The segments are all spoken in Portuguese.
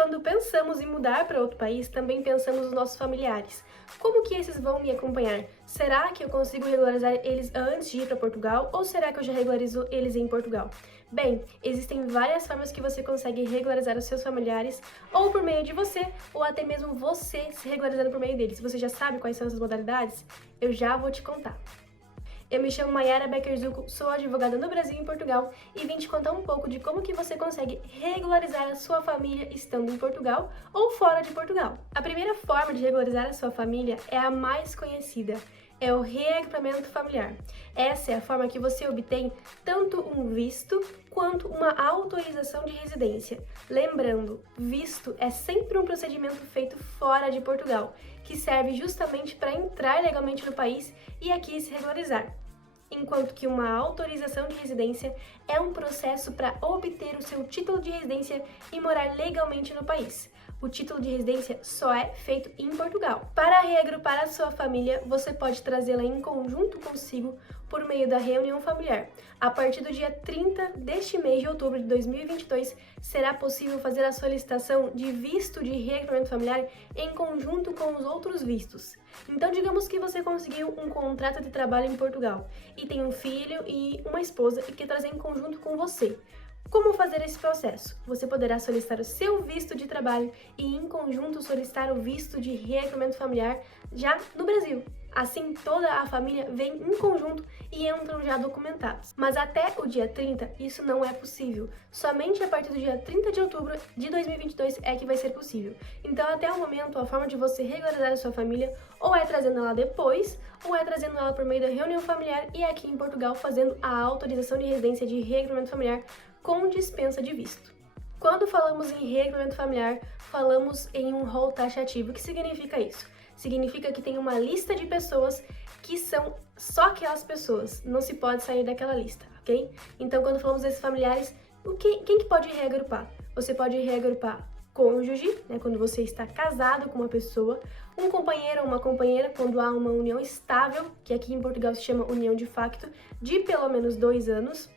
Quando pensamos em mudar para outro país, também pensamos nos nossos familiares. Como que esses vão me acompanhar? Será que eu consigo regularizar eles antes de ir para Portugal ou será que eu já regularizo eles em Portugal? Bem, existem várias formas que você consegue regularizar os seus familiares, ou por meio de você, ou até mesmo você se regularizando por meio deles. Você já sabe quais são essas modalidades? Eu já vou te contar. Eu me chamo Mayara Becker-Zucco, sou advogada no Brasil e em Portugal e vim te contar um pouco de como que você consegue regularizar a sua família estando em Portugal ou fora de Portugal. A primeira forma de regularizar a sua família é a mais conhecida, é o reagrupamento familiar. Essa é a forma que você obtém tanto um visto quanto uma autorização de residência. Lembrando, visto é sempre um procedimento feito fora de Portugal, que serve justamente para entrar legalmente no país e aqui se regularizar. Enquanto que uma autorização de residência é um processo para obter o seu título de residência e morar legalmente no país. O título de residência só é feito em Portugal. Para reagrupar a sua família, você pode trazê-la em conjunto consigo por meio da reunião familiar. A partir do dia 30 deste mês de outubro de 2022, será possível fazer a solicitação de visto de reagrupamento familiar em conjunto com os outros vistos. Então, digamos que você conseguiu um contrato de trabalho em Portugal e tem um filho e uma esposa e quer trazer em conjunto com você. Como fazer esse processo? Você poderá solicitar o seu visto de trabalho e, em conjunto, solicitar o visto de reagrupamento familiar já no Brasil. Assim, toda a família vem em conjunto e entram já documentados. Mas até o dia 30, isso não é possível. Somente a partir do dia 30 de outubro de 2022 é que vai ser possível. Então, até o momento, a forma de você regularizar a sua família ou é trazendo ela depois, ou é trazendo ela por meio da reunião familiar e aqui em Portugal fazendo a autorização de residência de reagrupamento familiar com dispensa de visto. Quando falamos em reagrupamento familiar, falamos em um rol taxativo. O que significa isso? Significa que tem uma lista de pessoas que são só aquelas pessoas, não se pode sair daquela lista, ok? Então, quando falamos desses familiares, quem que pode reagrupar? Você pode reagrupar cônjuge, né, quando você está casado com uma pessoa, um companheiro ou uma companheira, quando há uma união estável, que aqui em Portugal se chama união de facto, de pelo menos 2 anos,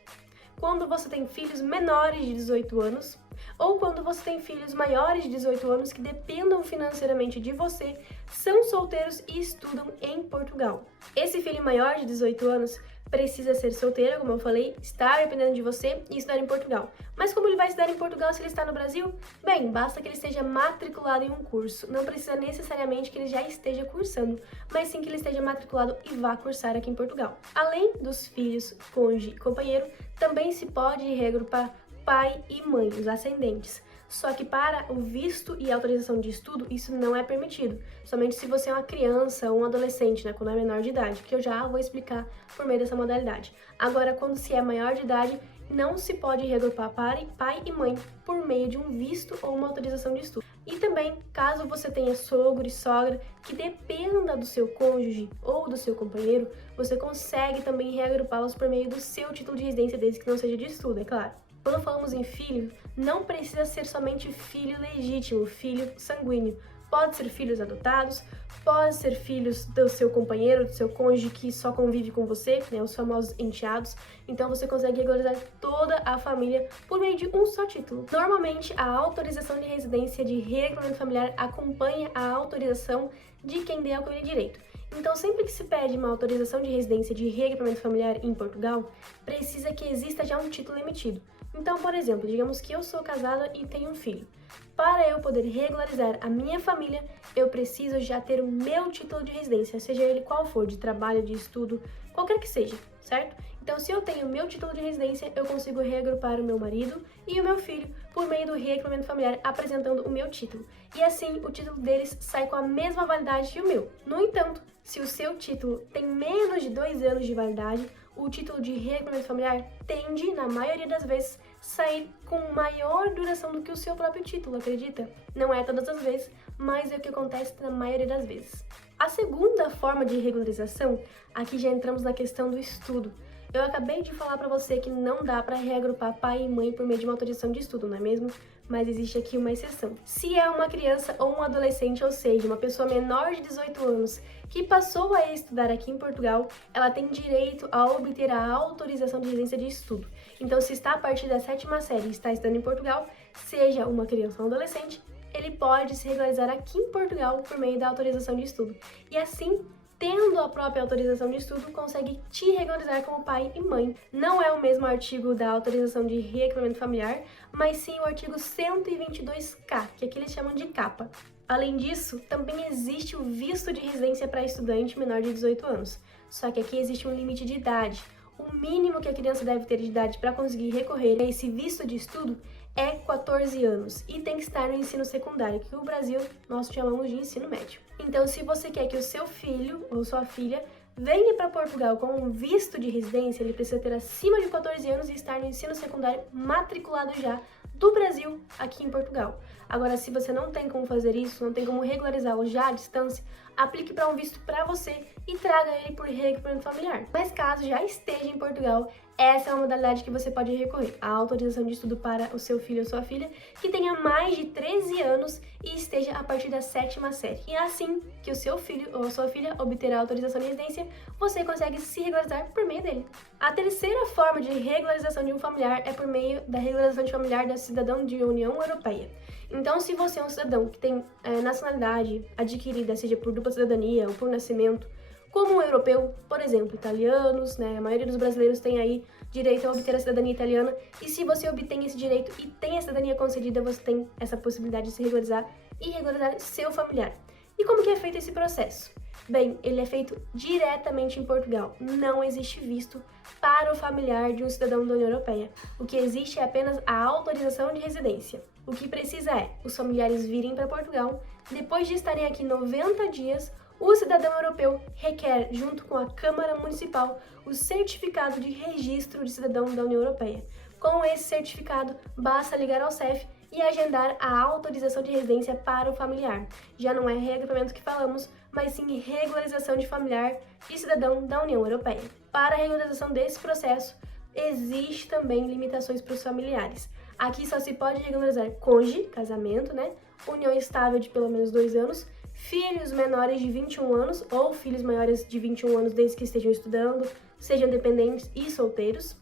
quando você tem filhos menores de 18 anos, ou quando você tem filhos maiores de 18 anos que dependam financeiramente de você, são solteiros e estudam em Portugal. Esse filho maior de 18 anos precisa ser solteiro, como eu falei, estar dependendo de você e estudar em Portugal. Mas como ele vai estudar em Portugal se ele está no Brasil? Bem, basta que ele esteja matriculado em um curso. Não precisa necessariamente que ele já esteja cursando, mas sim que ele esteja matriculado e vá cursar aqui em Portugal. Além dos filhos, cônjuge e companheiro, também se pode reagrupar pai e mãe, os ascendentes. Só que para o visto e autorização de estudo, isso não é permitido. Somente se você é uma criança ou um adolescente, né, quando é menor de idade, que eu já vou explicar por meio dessa modalidade. Agora, quando se é maior de idade, não se pode reagrupar pai e mãe por meio de um visto ou uma autorização de estudo. E também, caso você tenha sogro e sogra que dependa do seu cônjuge ou do seu companheiro, você consegue também reagrupá-los por meio do seu título de residência, desde que não seja de estudo, é claro. Quando falamos em filho, não precisa ser somente filho legítimo, filho sanguíneo. Pode ser filhos adotados, pode ser filhos do seu companheiro, do seu cônjuge que só convive com você, né, os famosos enteados. Então você consegue regularizar toda a família por meio de um só título. Normalmente, a autorização de residência de reagrupamento familiar acompanha a autorização de quem dê ao direito. Então, sempre que se pede uma autorização de residência de reagrupamento familiar em Portugal, precisa que exista já um título emitido. Então, por exemplo, digamos que eu sou casada e tenho um filho. Para eu poder regularizar a minha família, eu preciso já ter o meu título de residência, seja ele qual for, de trabalho, de estudo, qualquer que seja, certo? Então, se eu tenho o meu título de residência, eu consigo reagrupar o meu marido e o meu filho por meio do reagrupamento familiar apresentando o meu título. E assim, o título deles sai com a mesma validade que o meu. No entanto, se o seu título tem menos de 2 anos de validade, o título de reagrupamento familiar tende, na maioria das vezes, sair com maior duração do que o seu próprio título, acredita? Não é todas as vezes, mas é o que acontece na maioria das vezes. A segunda forma de regularização, aqui já entramos na questão do estudo. Eu acabei de falar para você que não dá para reagrupar pai e mãe por meio de uma autorização de estudo, não é mesmo? Mas existe aqui uma exceção. Se é uma criança ou um adolescente, ou seja, uma pessoa menor de 18 anos que passou a estudar aqui em Portugal, ela tem direito a obter a autorização de residência de estudo. Então, se está a partir da 7ª série e está estudando em Portugal, seja uma criança ou um adolescente, ele pode se regularizar aqui em Portugal por meio da autorização de estudo. E assim, tendo a própria autorização de estudo, consegue te regularizar como pai e mãe. Não é o mesmo artigo da autorização de reequipamento familiar, mas sim o artigo 122K, que aqui eles chamam de CAPA. Além disso, também existe o visto de residência para estudante menor de 18 anos. Só que aqui existe um limite de idade. O mínimo que a criança deve ter de idade para conseguir recorrer a esse visto de estudo é 14 anos e tem que estar no ensino secundário, que no Brasil nós chamamos de ensino médio. Então, se você quer que o seu filho ou sua filha venha para Portugal com um visto de residência, ele precisa ter acima de 14 anos e estar no ensino secundário matriculado já do Brasil aqui em Portugal. Agora, se você não tem como fazer isso, não tem como regularizá-lo já à distância, aplique para um visto para você e traga ele por reequipamento familiar. Mas caso já esteja em Portugal, essa é a modalidade que você pode recorrer, a autorização de estudo para o seu filho ou sua filha que tenha mais de 13 anos e esteja a partir da 7ª série. E assim que o seu filho ou sua filha obter a autorização de residência, você consegue se regularizar por meio dele. A terceira forma de regularização de um familiar é por meio da regularização de familiar da cidadão de União Europeia. Então, se você é um cidadão que tem nacionalidade adquirida, seja por dupla cidadania ou por nascimento, como um europeu, por exemplo, italianos, né? A maioria dos brasileiros tem aí direito a obter a cidadania italiana, e se você obtém esse direito e tem a cidadania concedida, você tem essa possibilidade de se regularizar e regularizar seu familiar. E como que é feito esse processo? Bem, ele é feito diretamente em Portugal. Não existe visto para o familiar de um cidadão da União Europeia. O que existe é apenas a autorização de residência. O que precisa é os familiares virem para Portugal, depois de estarem aqui 90 dias, o cidadão europeu requer, junto com a Câmara Municipal, o certificado de registro de cidadão da União Europeia. Com esse certificado, basta ligar ao CEF e agendar a autorização de residência para o familiar. Já não é reagrupamento que falamos, mas sim regularização de familiar de cidadão da União Europeia. Para a regularização desse processo, existe também limitações para os familiares. Aqui só se pode regularizar cônjuge, casamento, né? União estável de pelo menos 2 anos, filhos menores de 21 anos ou filhos maiores de 21 anos desde que estejam estudando, sejam dependentes e solteiros,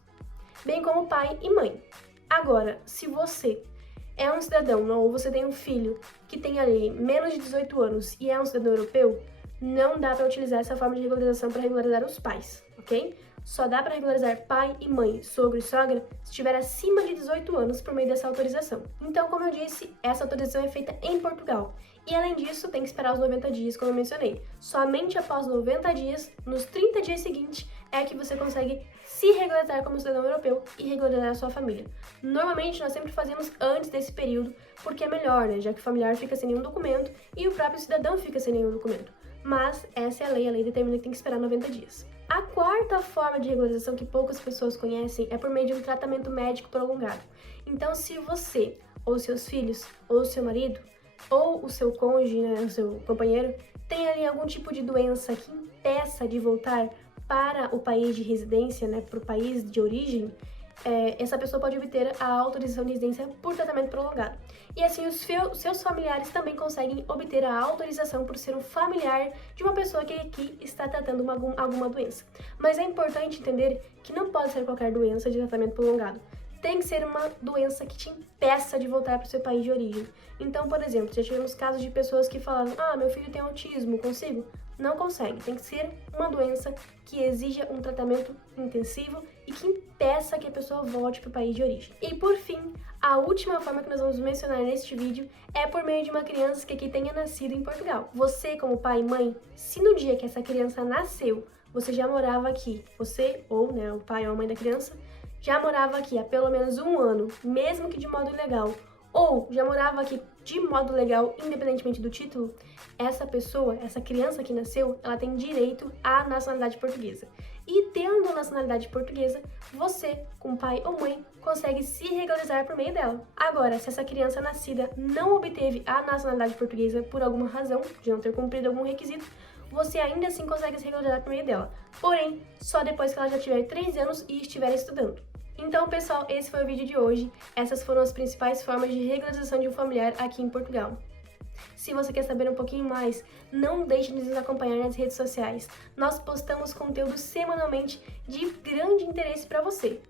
bem como pai e mãe. Agora, se você é um cidadão ou você tem um filho que tem ali menos de 18 anos e é um cidadão europeu, não dá para utilizar essa forma de regularização para regularizar os pais, ok? Só dá para regularizar pai e mãe, sogro e sogra, se estiver acima de 18 anos por meio dessa autorização. Então, como eu disse, essa autorização é feita em Portugal. E além disso, tem que esperar os 90 dias, como eu mencionei. Somente após 90 dias, nos 30 dias seguintes, é que você consegue se regularizar como cidadão europeu e regularizar a sua família. Normalmente, nós sempre fazemos antes desse período, porque é melhor, né? Já que o familiar fica sem nenhum documento e o próprio cidadão fica sem nenhum documento. Mas essa é a lei determina que tem que esperar 90 dias. A quarta forma de regularização que poucas pessoas conhecem é por meio de um tratamento médico prolongado. Então, se você, ou seus filhos, ou seu marido, ou o seu cônjuge, né, o seu companheiro, tem ali algum tipo de doença que impeça de voltar para o país de residência, né, para o país de origem, essa pessoa pode obter a autorização de residência por tratamento prolongado. E assim, os seus familiares também conseguem obter a autorização por ser um familiar de uma pessoa que aqui está tratando alguma doença. Mas é importante entender que não pode ser qualquer doença de tratamento prolongado. Tem que ser uma doença que te impeça de voltar para o seu país de origem. Então, por exemplo, já tivemos casos de pessoas que falaram: meu filho tem autismo, consigo? Não consegue. Tem que ser uma doença que exija um tratamento intensivo e que impeça que a pessoa volte para o país de origem. E por fim, a última forma que nós vamos mencionar neste vídeo é por meio de uma criança que aqui tenha nascido em Portugal. Você, como pai e mãe, se no dia que essa criança nasceu, você já morava aqui, você ou o pai ou a mãe da criança, já morava aqui há pelo menos 1 ano, mesmo que de modo ilegal, ou já morava aqui de modo legal, independentemente do título, essa pessoa, essa criança que nasceu, ela tem direito à nacionalidade portuguesa. E tendo a nacionalidade portuguesa, você, como pai ou mãe, consegue se regularizar por meio dela. Agora, se essa criança nascida não obteve a nacionalidade portuguesa por alguma razão, de não ter cumprido algum requisito, você ainda assim consegue se regularizar por meio dela. Porém, só depois que ela já tiver 3 anos e estiver estudando. Então, pessoal, esse foi o vídeo de hoje. Essas foram as principais formas de regularização de um familiar aqui em Portugal. Se você quer saber um pouquinho mais, não deixe de nos acompanhar nas redes sociais. Nós postamos conteúdo semanalmente de grande interesse para você.